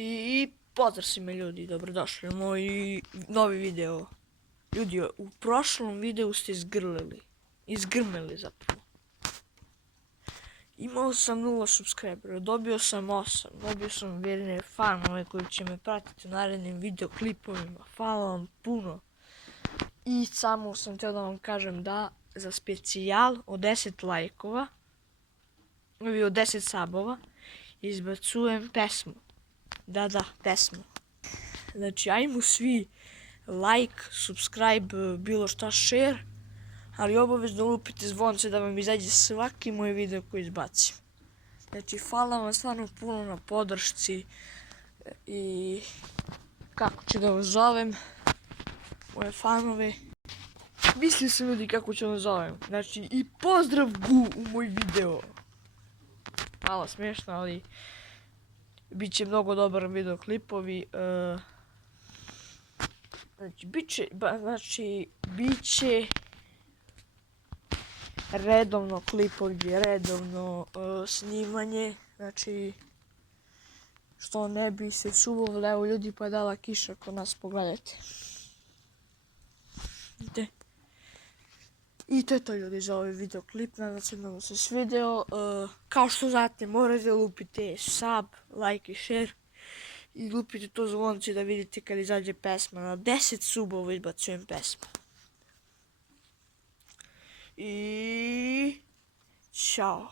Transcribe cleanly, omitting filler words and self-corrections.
I pozdrav svima ljudi, dobrodošli u moj novi video. Ljudi, u prošlom videu ste izgrmeli zapravo. Imao sam 0 subscribera, dobio sam 8, dobio sam vjerne fanove koji će me pratiti u narednim videoklipovima. Hvala vam puno. I samo sam htio da vam kažem da za specijal od 10 lajkova, ili od 10 sabova, izbacujem pesmu. Da, pesmu. Znači, ajmo svi like, subscribe, bilo šta, share, ali obavezno lupite zvonce da vam izađe svaki moj video koji izbacim. Znači, hvala vam stvarno puno na podršci i kako ću da vas zovem, moje fanove. Mislio sam ljudi kako ću da zovem, znači i pozdrav Gu u moj video. Malo smiješno, ali bit će mnogo dobar videoklipovi. Znači, bit će redovno klipovi, redovno snimanje, znači što ne bi se suvovali, evo ljudi, padala kiša kod nas, pogledajte. I to je to ljudi za ovaj videoklip, nadam se da vam se svideo. Kao što znate, morate da lupite sub, like i share. I lupite to zvonce da vidite kad izađe pesma. Na 10 subova izbacujem pesmu. I... Ćao.